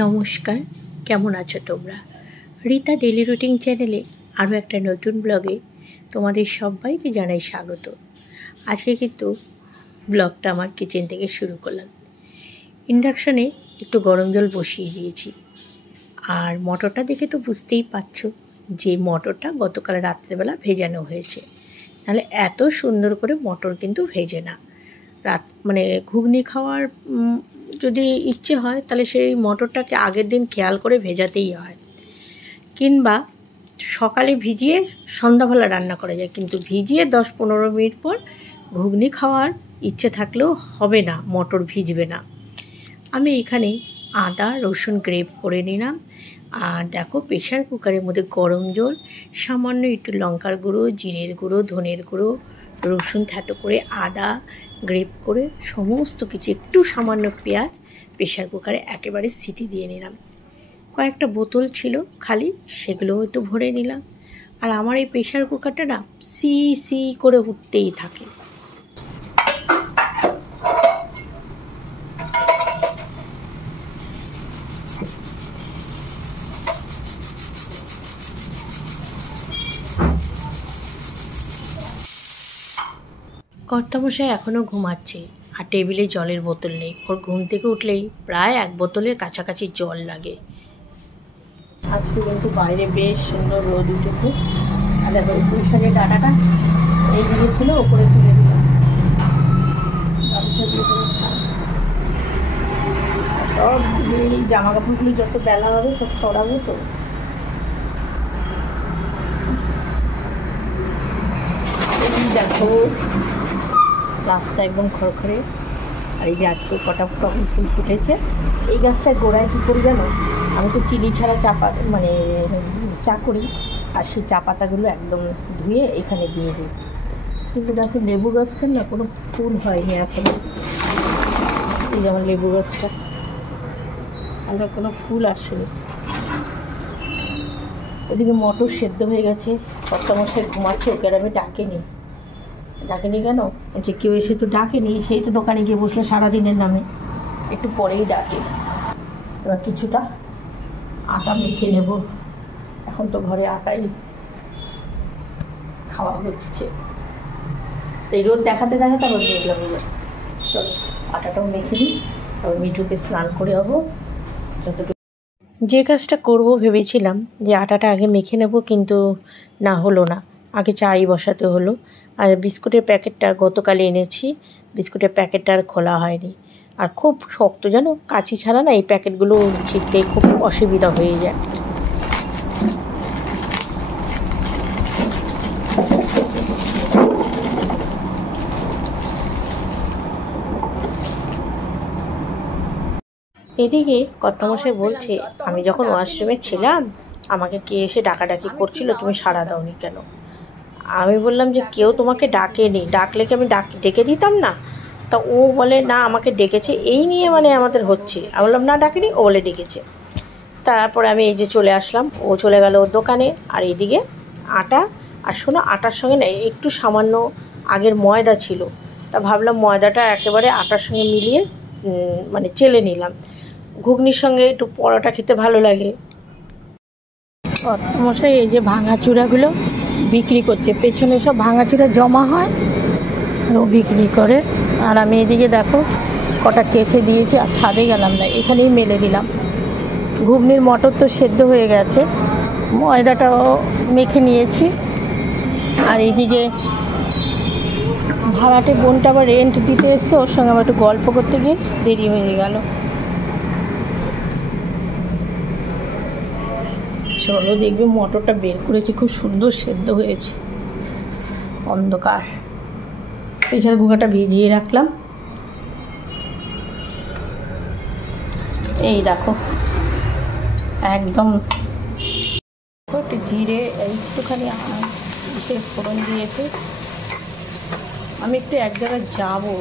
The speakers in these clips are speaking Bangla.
নমস্কার, কেমন আছো তোমরা? রীতা ডেলি রুটিন চ্যানেলে আরও একটা নতুন ব্লগে তোমাদের সবাইকে জানাই স্বাগত। আজকে কিন্তু ব্লগটা আমার কিচেন থেকে শুরু করলাম। ইন্ডাকশানে একটু গরম জল বসিয়ে দিয়েছি, আর মটরটা দেখে তো বুঝতেই পারছো যে মটরটা গতকাল রাত্রেবেলা ভেজানো হয়েছে, নাহলে এত সুন্দর করে মটর কিন্তু ভেজে না। ঘুগনি খাওয়ার যদি ইচ্ছে হয় তাহলে সেই মটরটাকে আগের দিন খেয়াল করে ভেজাতেই হয়, কিংবা সকালে ভিজিয়ে সন্ধ্যাবেলা রান্না করা যায়, কিন্তু ভিজিয়ে 10-15 মিনিট পর ঘুগনি খাওয়ার ইচ্ছে থাকলেও হবে না, মটর ভিজবে না। আমি এখানে আদা রসুন গ্রেট করে নিলাম, আর দেখো প্রেশার কুকারের মধ্যে গরম জল, সামান্য একটু লঙ্কার গুঁড়ো, জিরের গুঁড়ো, ধনের গুঁড়ো, রসুন থেতো করে, আদা গ্রেট করে, সমস্ত কিছু, একটু সামান্য পেঁয়াজ প্রেশার কুকারে একেবারে সিটি দিয়ে নিলাম। কয়েকটা বোতল ছিল খালি, সেগুলোও একটু ভরে নিলাম। আর আমার এই প্রেশার কুকারটা না সি সি করে উঠতেই থাকে। কর্তামশাই এখনও ঘুমাচ্ছে, আর টেবিলে জলের বোতল নেই। ওর ঘুম থেকে উঠলেই প্রায় 1 বোতলের কাছাকাছি জল লাগে। আজকে কিন্তু বাইরে বেশ সুন্দর রোদ উঠেছে। আর দেখো পুঁই শাকের ডাঁটাটা এইদিকে ছিল, ওপরে তুলে দিলাম। সব এই জামা কাপড়গুলো যত বেলা হবে সব সরাবো তো। দেখো রাস্তা একদম খড়খড়ে। আর এই যে আজকে কটা টগর ফুল ফুটেছে। এই গাছটার গোড়ায় কী করি জানো, আমি তো চিনি ছাড়া চা করি, আর সেই চা পাতাগুলো একদম ধুয়ে এখানে দিয়ে দিই। কিন্তু দেখো লেবু গাছটার না কোনো ফুল হয়নি এখনো। এই যেমন লেবু গাছটা আমার কোনো ফুল আসেনি। ওদিকে মটর সেদ্ধ হয়ে গেছে। কর্তামশাই ঘুমাচ্ছে, ওকে আর আমি ডাকেনি কেন, যে কেউ এসে তো ডাকেনি, সেই তো দোকানে গিয়ে বসলো সারাদিনের নামে, একটু পরেই ডাকে। এবার কিছুটা আটা মেখে নেব। এখন তো ঘরে আটাই খাওয়া হচ্ছে। এই রোদ দেখাতে দেখাতে রোদ মেঘলা হয়ে যায়। চলো আটাটাও মেখে নিই, তারপর মিঠুকে স্নান করে হবো। যতটুকু যে কাজটা করব ভেবেছিলাম যে আটাটা আগে মেখে নেব, কিন্তু না হলো না, আগে চাই বসাতে হলো। আর বিস্কুটের প্যাকেটটা গতকাল এনেছি, বিস্কুটের প্যাকেটটা আর খোলা হয়নি। আর খুব শক্ত জানো, কাঁচি ছাড়া না এই প্যাকেটগুলো ছিঁড়তে খুব অসুবিধা হয়ে যায়। এদিকে কর্তামশাই বলছে, আমি যখন ওয়াশরুমে ছিলাম আমাকে কে এসে ডাকাডাকি করছিল, তুমি সাড়া দাওনি কেন? আমি বললাম যে কেউ তোমাকে ডাকেনি, ডাকলে কি আমি ডেকে দিতাম না? তা ও বলে না আমাকে ডেকেছে, এই নিয়ে আমাদের হচ্ছে। আমি বললাম না ডাকেনি, ও বলে ডেকেছে। তারপরে আমি এই যে চলে আসলাম, ও চলে গেল ওর দোকানে। আর এইদিকে আটা, আর শোনো আটার সঙ্গে না একটু সামান্য আগের ময়দা ছিল, তা ভাবলাম ময়দাটা একেবারে আটার সঙ্গে মিলিয়ে চেলে নিলাম। ঘুগনির সঙ্গে একটু পরোটা খেতে ভালো লাগে। মশাই এই যে ভাঙাচুরাগুলো বিক্রি করছে, পেছনে সব ভাঙাচুরা জমা হয় ও বিক্রি করে। আর আমি এদিকে দেখো কটা কেচে দিয়েছি, আর ছাদে গেলাম না, এখানেই মেলে দিলাম। ঘুগনির মটর তো সেদ্ধ হয়ে গেছে, ময়দাটাও মেখে নিয়েছি। আর এইদিকে ভাড়াটে বোনটা আবার রেন্ট দিতে এসছে, ওর সঙ্গে আমার একটু গল্প করতে গিয়ে দেরি হয়ে গেল। চলো দেখবে মটরটা বের করেছি, খুব সুন্দর সেদ্ধ হয়েছে। অন্ধকার প্রেসার কুকারটা ভিজিয়ে রাখলাম। এই দেখো একদম একটু জিরে একটুখানি ফোড়ন দিয়েছে। আমি একটু এক জায়গায় যাবো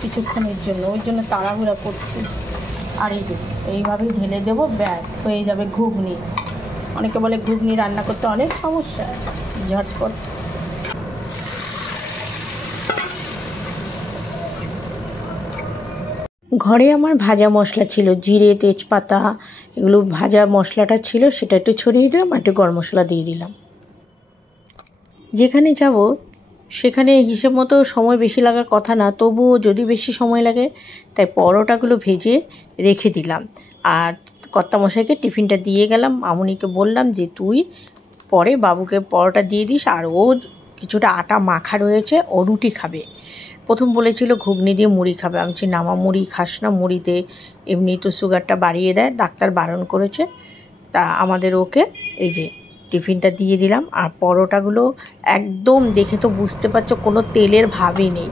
কিছুক্ষণের জন্য, ওই জন্য তাড়াহুড়া করছি। আর এই যে এইভাবেই ঢেলে দেবো, ব্যাস হয়ে যাবে ঘুগনি। অনেকে বলে ঘুগনি রান্না করতে অনেক সমস্যা, ঝটপট। ঘরে আমার ভাজা মশলা ছিল, জিরে তেজপাতা এগুলো ভাজা মশলাটা ছিল, সেটা একটু ছড়িয়ে দিলাম, একটু গরম মশলা দিয়ে দিলাম। যেখানে যাব সেখানে হিসেব মতো সময় বেশি লাগার কথা না, তবুও যদি বেশি সময় লাগে তাই পরোটাগুলো ভেজে রেখে দিলাম। আর কর্তামশাইকে টিফিনটা দিয়ে গেলাম। মামুনিকে বললাম যে তুই পরে বাবুকে পরোটা দিয়ে দিস, আর ও কিছুটা আটা মাখা রয়েছে, ও রুটি খাবে। প্রথম বলেছিল ঘুগনি দিয়ে মুড়ি খাবে, আমি বলছি না মা, মুড়ি খাস না, মুড়িতে এমনি তো সুগারটা বাড়িয়ে দেয়, ডাক্তার বারণ করেছে। তা আমাদের ওকে এই যে টিফিনটা দিয়ে দিলাম। আর পরোটাগুলো একদম দেখে তো বুঝতে পারছো কোনো তেলের ভাবই নেই।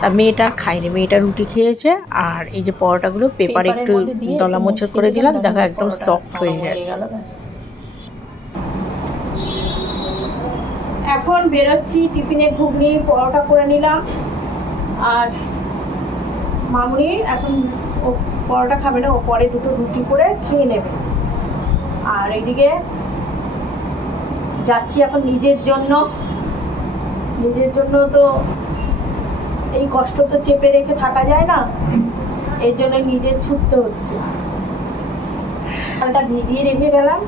তা মেয়েটা খায়নি, মেয়েটা রুটি খেয়েছে। আর এই যে পরোটাগুলো পেপারে একটু দলা মোচড় করে দিলাম, দেখো একদম সফট হয়ে গেছে। এখন বেরোচ্ছি, টিফিনে ঘুগনি পরোটা করে নিলাম। আর মামুনি এখন ও পরোটা খাবে না, ও পরে দুটো রুটি করে খেয়ে নেবে। আর এইদিকে যাচ্ছি এখন নিজের জন্য তো এই কষ্ট তো চেপে রেখে থাকা যায় না, এর জন্য নিজের ছুটতে হচ্ছে। ডালটা ভিজিয়ে রেখে গেলাম,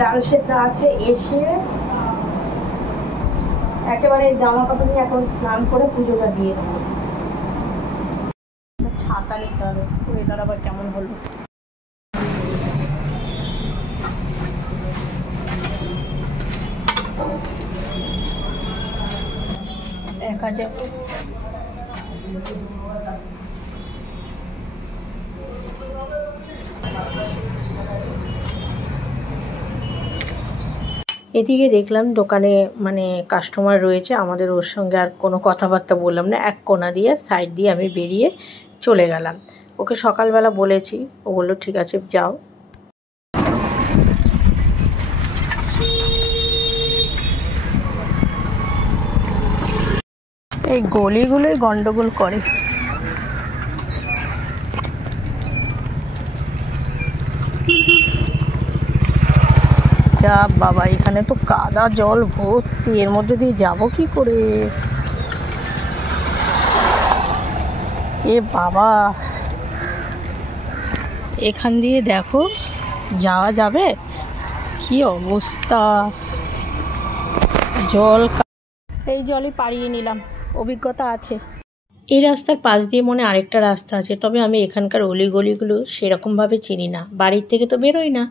ডাল সেদ্ধ আছে। এসে একেবারে জামা কাপড় নিয়ে এখন স্নান করে পুজোটা দিয়ে দেবো। ছাতা নিতে হবে, ওয়েদার আবার কেমন হলো। একা যাব, এদিকে দেখলাম দোকানে মানে কাস্টমার রয়েছে, আমাদের ওর সঙ্গে আর কোনো কথাবার্তা বললাম না, এক কোণা দিয়ে সাইড দিয়ে আমি বেরিয়ে চলে গেলাম। ওকে সকালবেলা বলেছি, ও বললো ঠিক আছে যাও। এই গলিগুলোই গন্ডগোল করে। যা বাবা, এখানে তো কাদা জল ভর্তি, এর মধ্যে দিয়ে যাব কি করে? এ বাবা, এখান দিয়ে দেখো যাওয়া যাবে? কি অবস্থা, জল। এই জলই পাড়িয়ে নিলাম, অভিজ্ঞতা আছে। এই রাস্তার পাশ দিয়ে মনে আরেকটা রাস্তা আছে, তবে আমি এখানকার অলিগলিগুলো সেরকমভাবে চিনি না, বাড়ির থেকে তো বেরোই না।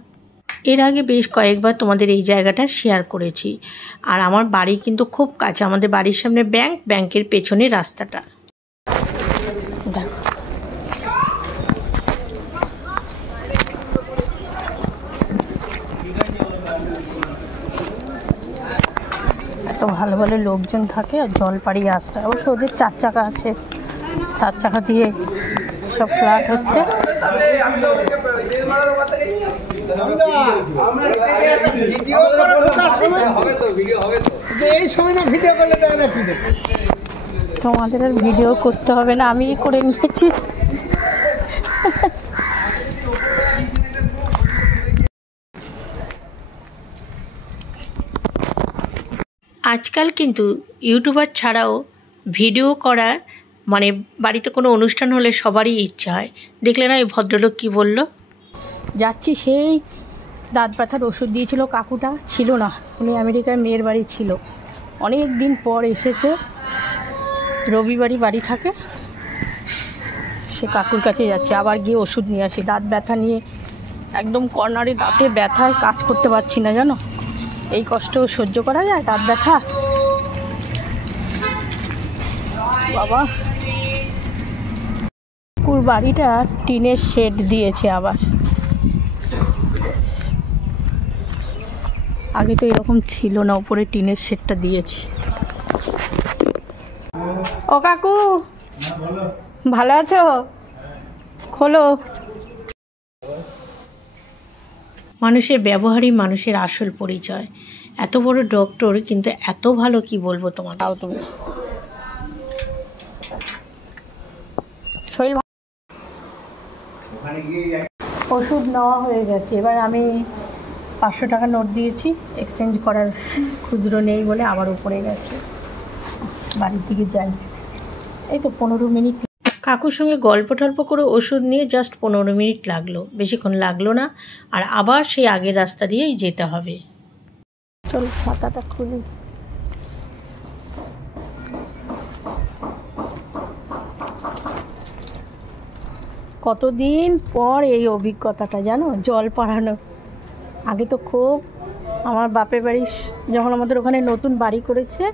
এর আগে বেশ কয়েকবার তোমাদের এই জায়গাটা শেয়ার করেছি। আর আমার বাড়ি কিন্তু খুব কাছে, আমাদের বাড়ির সামনে ব্যাংক, ব্যাংকের পেছনে রাস্তাটা দেখো। এত ভালো ভালো লোকজন থাকে, আর জল পাড়িয়ে আসতে হয়। অবশ্য ওদের 4 চাকা আছে, 4 চাকা দিয়ে সব ফ্ল্যাট হচ্ছে। তোমাদের আর ভিডিও করতে হবে না, আমি করে নিয়েছি। আজকাল কিন্তু ইউটিউবার ছাড়াও ভিডিও করার মানে বাড়িতে কোনো অনুষ্ঠান হলে সবারই ইচ্ছা হয়। দেখলে না এই ভদ্রলোক কী বলল? যাচ্ছি, সেই দাঁত ব্যথার ওষুধ দিয়েছিল কাকুটা, ছিল না, উনি আমেরিকায় মেয়ের বাড়ি ছিল, অনেক দিন পর এসেছে, রবিবারই বাড়ি থাকে। সে কাকুর কাছে যাচ্ছে, আবার গিয়ে ওষুধ নিয়ে আসি। দাঁত ব্যথা নিয়ে একদম কর্নারে দাঁতে ব্যথায় কাজ করতে পারছি না, জানো? এই কষ্ট সহ্য করা যায়? দাঁত ব্যথা বাবা। কাকুর বাড়িটা টিনের শেড দিয়েছে আবার, আগে তো এরকম ছিল না, উপরে টিনের শেডটা দিয়েছে। ও কাকু, ভালো আছো? খোলো। মানুষের ব্যবহারই মানুষের আসল পরিচয়। এত বড় ডক্টর, কিন্তু এত ভালো কি বলবো তোমার। তাও তুমি শরীর ওষুধ নেওয়া হয়ে গেছে। এবার আমি 500 টাকা নোট দিয়েছি, এক্সচেঞ্জ করার খুচরো নেই বলে আবার উপরে গেছে। বাড়ির দিকে যাই, এই তো 15 মিনিট। কাকুর সঙ্গে গল্প টল্প করে ওষুধ নিয়ে জাস্ট 15 মিনিট লাগলো, বেশিক্ষণ লাগলো না। আর আবার সেই আগের রাস্তা দিয়েই যেতে হবে। চলো ছাতাটা খুলি। কতদিন পর এই অভিজ্ঞতাটা জানো, জল পাড়ানো। আগে তো খুব, আমার বাপের বাড়ি যখন আমাদের ওখানে নতুন বাড়ি করেছে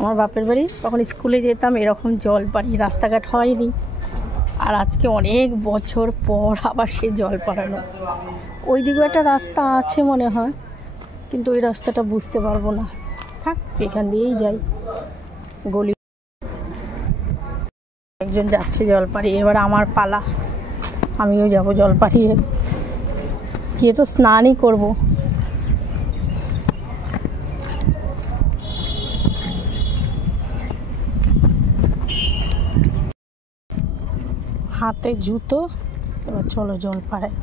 আমার বাপের বাড়ি, তখন স্কুলে যেতাম এরকম জল পাড়ি, রাস্তাঘাট হয়নি। আর আজকে অনেক বছর পর আবার সে জল পাড়ানো। ওই দিকেও একটা রাস্তা আছে মনে হয়, কিন্তু ওই রাস্তাটা বুঝতে পারবো না, থাক এখান দিয়েই যাই। গলি একজন যাচ্ছে জল পাড়িয়ে, এবার আমার পালা, আমিও যাব জল পাড়িয়ে, গিয়ে তো স্নানই করবো। হাতে জুতো, এবার চলো জল পাড়ায়।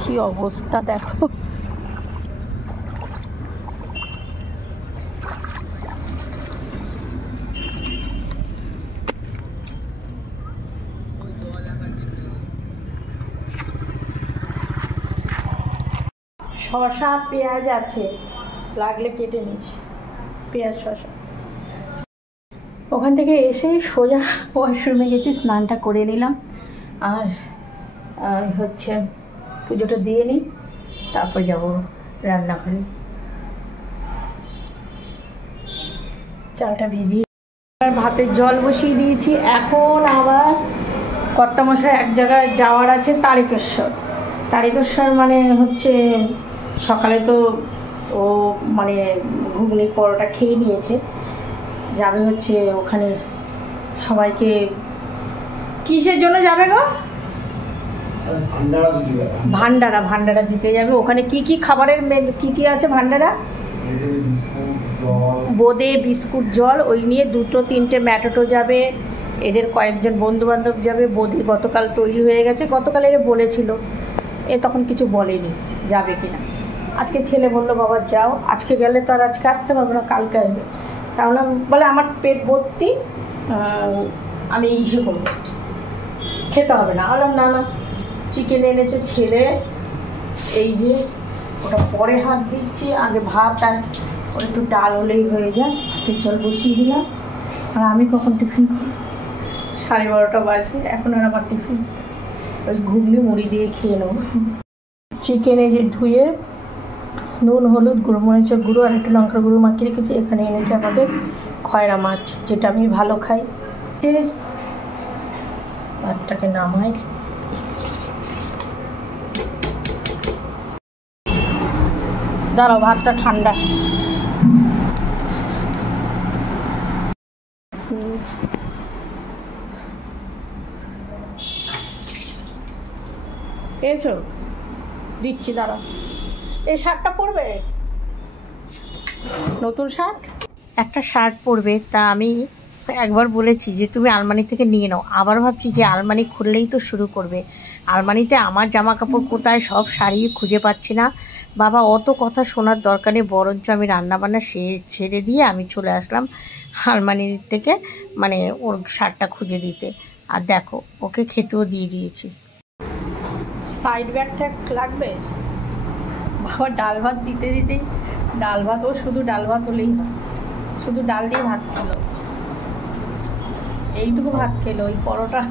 কি অবস্থা দেখো, শসা পেঁয়াজ আছে, লাগলে কেটে নিস, পেঁয়াজ শসা। ওখান থেকে এসে সোজা ওয়াশরুমে গেছি, স্নানটা করে নিলাম। আর হচ্ছে পুজোটা দিয়ে নিই, তারপর যাব রান্নাঘরে। চালটা ভিজিয়ে ভাতের জল বসিয়ে দিয়েছি। এখন আবার কর্তামশাই এক জায়গায় যাওয়ার আছে, তারকেশ্বর মানে হচ্ছে সকালে তো ও মানে ঘুগনি পরোটা খেয়ে নিয়েছে, যাবে হচ্ছে ওখানে সবাইকে। কিসের জন্য যাবে গো? ভান্ডারা দিতে যাবে। ওখানে কি কি খাবারের কি কি আছে ভান্ডারা? বোঁদে, বিস্কুট, জল, ওই নিয়ে 2-3টে ম্যাটোটো যাবে, এদের কয়েকজন বন্ধু বান্ধব যাবে। বোঁদে গতকাল তৈরি হয়ে গেছে, গতকাল এরা বলেছিল, এ তখন কিছু বলেনি যাবে কিনা। আজকে ছেলে বললো বাবা যাও, আজকে গেলে তো আর আজকে আসতে পারবো না, কালকে আসবে। তাহলে বলে আমার পেট ভর্তি, আমি ইসে করবো, খেতে হবে না। বললাম না না, চিকেন এনেছে ছেলে, এই যে ওটা পরে হাত দিচ্ছি, আগে ভাত আর ওর একটু ডাল হলেই হয়ে যায়। ভাতের জল বসিয়ে দিলাম। আর আমি কখন টিফিন করি? 12:30 বাজে, এখন আর আমার টিফিন ওই ঘুগনি মুড়ি দিয়ে খেয়ে নেবো। চিকেন এই যে ধুয়ে নুন, হলুদ, গোলমরিচের গুঁড়ো আর একটু লঙ্কার গুঁড়ো মাখিয়ে রেখেছি। এখানে এনেছে আমাদের খয়রা মাছ, যেটা আমি ভালো খাই। যে ভাতটাকে নামাই, দাঁড়াও ভাতটা ঠান্ডা। পেয়েছো? দিচ্ছি, দাঁড়াও। এই শার্টটা পরবে, নতুন শার্ট, একটা শার্ট পরবে। তা আমি একবার বলেছি যে তুমি আলমারি থেকে নিয়ে নাও, আবার ভাবছি যে আলমারি খুললেই তো শুরু করবে। আলমারিতে আমার জামা কাপড় কোথায়, সব শাড়ি খুঁজে পাচ্ছি না। বাবা অত কথা শোনার দরকার নেই, বরঞ্চ আমি রান্নাবান্না ছেড়ে দিয়ে আমি চলে আসলাম আলমারি থেকে, মানে ওর শার্টটা খুঁজে দিতে। আর দেখো ওকে খেতেও দিয়ে দিয়েছি। সাইড ব্যাগটা লাগবে বাবা, ডাল ভাত দিতেই ডাল ভাত, ও শুধু ডাল ভাত হলেই হয়, শুধু ডাল দিয়ে ভাত খেলো, এইটুকু ভাত খেলো, ওই পরোটা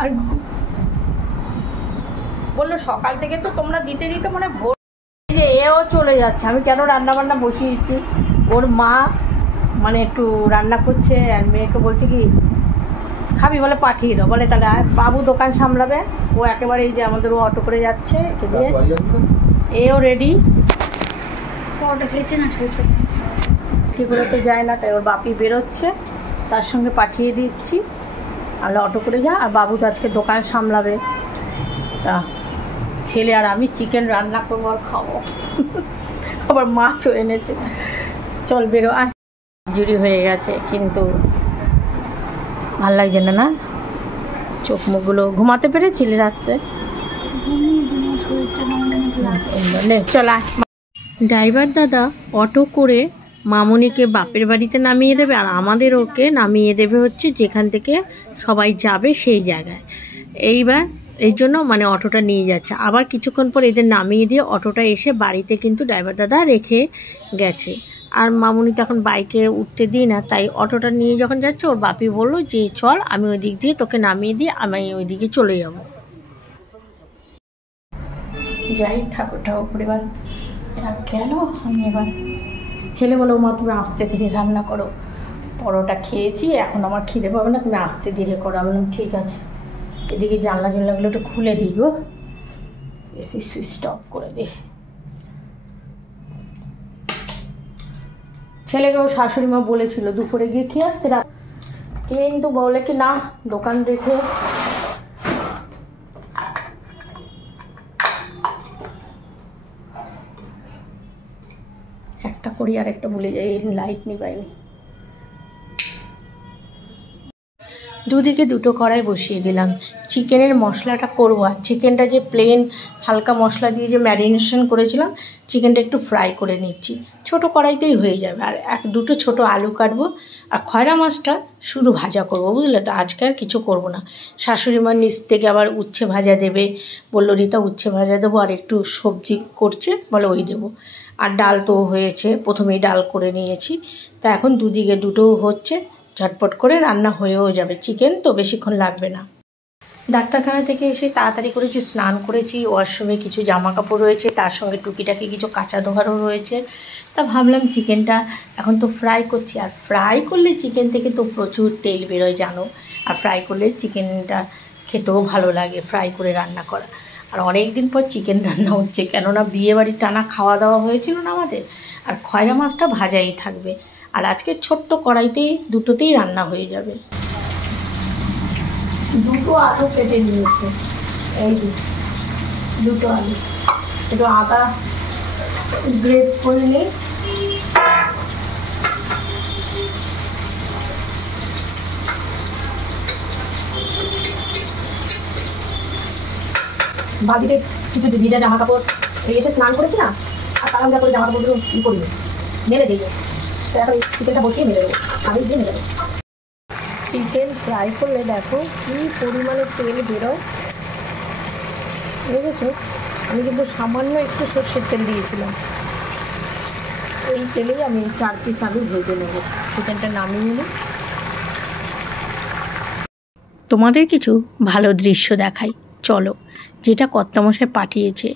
আর বললো সকাল থেকে তো তোমরা দিতে মানে ভোর যে এও চলে যাচ্ছে। আমি কেন রান্না বান্না বসিয়েছি, ওর মা মানে একটু রান্না করছে আর মেয়েকে বলছে কি খাবি, বলে পাঠিয়ে দাও, বলে তাহলে বাবু দোকান সামলাবে। ও একেবারে এই যে আমাদের ও অটো করে যাচ্ছে, একে দিয়ে এও রেডি। পরোটা খেয়েছে না, কী করে তো যায় না, তাই ওর বাপি বেরোচ্ছে, তার সঙ্গে পাঠিয়ে দিচ্ছি। আর অটো করে যা, আর বাবু তো আজকে দোকান সামলাবে। তা ছেলে আর আমি চিকেন রান্না করবো আর খাবো, আবার মাছও এনেছে। চল বেরো, আর জুড়ি হয়ে গেছে, কিন্তু ভাল লাগছে না, না চোখ মুখগুলো ঘুমাতে পেরেছিলে রাত্রে? চল। ড্রাইভার দাদা অটো করে মামুনিকে বাপের বাড়িতে নামিয়ে দেবে, আর আমাদের ওকে নামিয়ে দেবে হচ্ছে যেখান থেকে সবাই যাবে সেই জায়গায়। এইবার এই জন্য মানে অটোটা নিয়ে যাচ্ছে। আবার কিছুক্ষণ পর এদের নামিয়ে দিয়ে অটোটা এসে বাড়িতে কিন্তু ড্রাইভার দাদা রেখে গেছে। আর মামুনি তো এখন বাইকে উঠতে দিই না, তাই অটোটা নিয়ে যখন যাচ্ছে ওর বাপি বললো যে চল আমি ওই দিক দিয়ে তোকে নামিয়ে দিয়ে আমি ওই দিকে চলে যাব। যাই ঠাকুর পরিবার গেল। আমি এবার ছেলে বলো মা তুমি আস্তে ধীরে রান্না করো, পরোটা খেয়েছি এখন আমার খিদে পাবে না, তুমি আস্তে ধীরে করো। আমি বললাম ঠিক আছে। এদিকে জানলাগুলো একটু খুলে দিই গো, এসি সুইচ অফ করে দিই। ছেলেকেও শাশুড়ি মা বলেছিল দুপুরে গিয়ে খেয়ে আসতে, কিন্তু বলে কি না দোকান রেখে একটা করি আর একটা ভুলে যাই, লাইট নিবাইনি। দুদিকে দুটো কড়াই বসিয়ে দিলাম। চিকেনের মশলাটা করবো, আর চিকেনটা যে প্লেন হালকা মশলা দিয়ে যে ম্যারিনেশন করেছিলাম চিকেনটা একটু ফ্রাই করে নিচ্ছি। ছোট কড়াইতেই হয়ে যাবে। আর দুটো ছোট আলু কাটবো, আর খয়রা মাছটা শুধু ভাজা করবো, বুঝলে তো। আজকে আর কিছু করব না। শাশুড়ি মা নিচ থেকে আবার উচ্ছে ভাজা দেবে বললো, রিতা উচ্ছে ভাজা দেবো আর একটু সবজি করছে বলে ওই দেবো। আর ডাল তো হয়েছে, প্রথমেই ডাল করে নিয়েছি। তা এখন দুদিকে দুটো হচ্ছে, ঝটপট করে রান্না হয়েও যাবে। চিকেন তো বেশিক্ষণ লাগবে না। ডাক্তারখানা থেকে এসে তাড়াতাড়ি করেছি, স্নান করেছি, ওয়াশরুমে কিছু জামা কাপড় রয়েছে, তার সঙ্গে টুকিটাকি কিছু কাঁচা ধোয়ারও রয়েছে। তা ভাবলাম চিকেনটা এখন তো ফ্রাই করছি, আর ফ্রাই করলে চিকেন থেকে তো প্রচুর তেল বেরোয় জানো, আর ফ্রাই করলে চিকেনটা খেতেও ভালো লাগে ফ্রাই করে রান্না করা। আর অনেক দিন পর চিকেন রান্না হচ্ছে, কেননা বিয়েবাড়ির টানা খাওয়া দাওয়া হয়েছিল না আমাদের। আর খয়রা মাছটা ভাজাই থাকবে, আর আজকে ছোট্ট কড়াইতেই দুটোতেই রান্না হয়ে যাবে। দুটো আলু কেটে নিয়েছে, এই দুটো আলু একটু আদা গ্রেট করে নিই। বাড়িতে কিছু ভিজা জামা কাপড় এসে স্নান করেছি না, আর তারা করে জামা কাপড়গুলো ই করি মেলে দিই। তো এখন চিকেনটা বসিয়ে মেলে দেবো, আমি দিয়ে মেলে দেবো। চিকেন ফ্রাই করলে দেখো কী পরিমাণে তেল বেরোয়, বুঝেছো। আমি কিন্তু সামান্য একটু সর্ষের তেল দিয়েছিলাম, এই তেলেই আমি 4 পিস আলু ভেজে নেব। চিকেনটা নামিয়ে নিই। তোমাদের কিছু ভালো দৃশ্য দেখাই চলো, যেটা কর্তামশাই পাঠিয়েছে।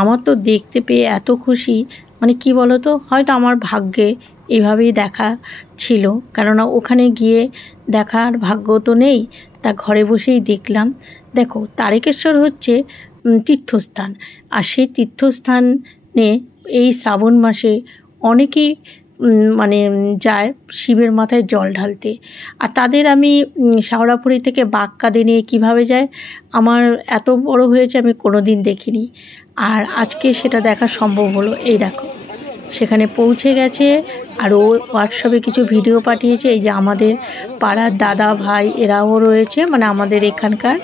আমার তো দেখতে পেয়ে এত খুশি, মানে কি বলো তো, হয়তো আমার ভাগ্যে এভাবেই দেখা ছিল, কেননা ওখানে গিয়ে দেখার ভাগ্য তো নেই। তা ঘরে বসেই দেখলাম। দেখো তারকেশ্বর হচ্ছে তীর্থস্থান, আর সেই তীর্থস্থানে এই শ্রাবণ মাসে অনেকেই মানে যায় শিবের মাথায় জল ঢালতে। আর তাদের আমি শাওড়াফুলি থেকে বাগকাদে নিয়ে কীভাবে যায়, আমার এত বড় হয়েছে আমি কোনো দিন দেখিনি, আর আজকে সেটা দেখা সম্ভব হলো। এই দেখো সেখানে পৌঁছে গেছে, আর ও হোয়াটসঅ্যাপে কিছু ভিডিও পাঠিয়েছে। এই যে আমাদের পাড়ার দাদা ভাই এরাও রয়েছে, মানে আমাদের এখানকার।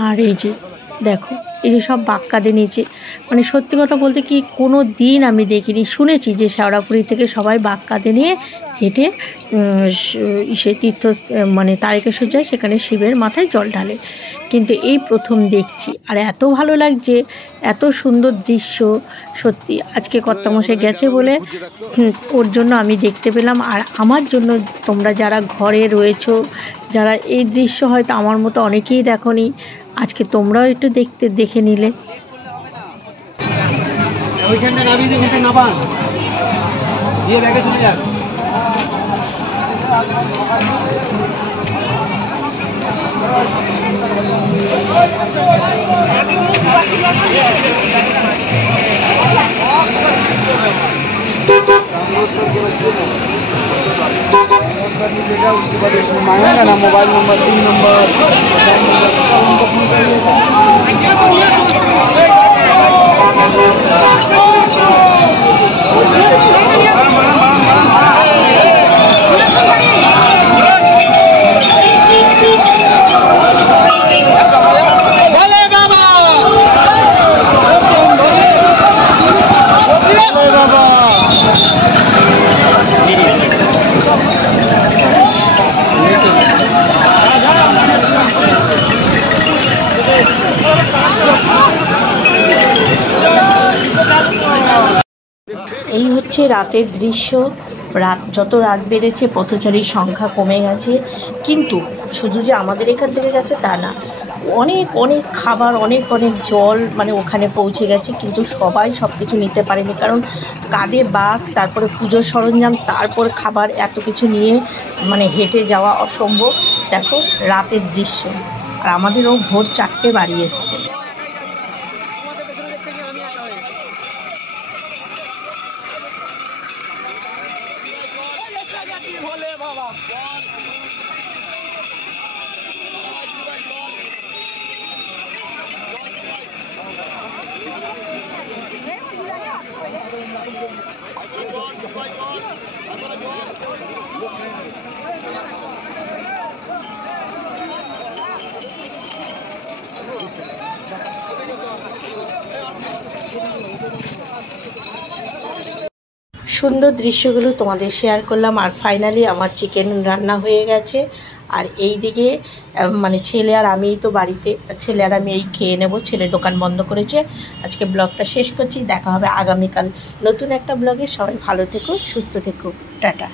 আর এই যে দেখো এই যে সব বাক্কাদে নিচে, মানে সত্যি কথা বলতে কি কোনো দিন আমি দেখিনি। শুনেছি যে শেওড়াফুলি থেকে সবাই বাক্কাদে নিয়ে হেঁটে সে তীর্থ মানে তারকেশ্বর যায়, সেখানে শিবের মাথায় জল ঢালে, কিন্তু এই প্রথম দেখছি। আর এত ভালো লাগছে, এত সুন্দর দৃশ্য। সত্যি আজকে কর্তামশাই গেছে বলে ওর জন্য আমি দেখতে পেলাম, আর আমার জন্য তোমরা যারা ঘরে রয়েছো, যারা এই দৃশ্য হয়তো আমার মতো অনেকেই দেখোনি, আজকে তোমরাও একটু দেখে নিলে। मांगेगा ना मोबाइल नंबर 3 नंबर বাবা এই হচ্ছে রাতের দৃশ্য। যত রাত বেড়েছে পথচারীর সংখ্যা কমে গেছে, কিন্তু শুধু যে আমাদের এখান থেকে গেছে তা না, অনেক অনেক খাবার, অনেক অনেক জল মানে ওখানে পৌঁছে গেছে, কিন্তু সবাই সব কিছু নিতে পারেনি, কারণ কাঁধে বাঘ, তারপরে পুজোর সরঞ্জাম, তারপর খাবার, এত কিছু নিয়ে মানে হেঁটে যাওয়া অসম্ভব। দেখো রাতের দৃশ্য। আর আমাদেরও ভোর 4টে বাড়ি এসছে। সুন্দর দৃশ্যগুলো তোমাদের শেয়ার করলাম। আর ফাইনালি আমার চিকেন রান্না হয়ে গেছে। আর এই দিকে মানে ছেলে আর আমিই তো বাড়িতে, ছেলে আর আমি এই খেয়ে নেব। ছেলে দোকান বন্ধ করেছে। আজকে ব্লগটা শেষ করছি, দেখা হবে আগামীকাল নতুন একটা ব্লগে। সবাই ভালো থেকো, সুস্থ থেকো, টাটা।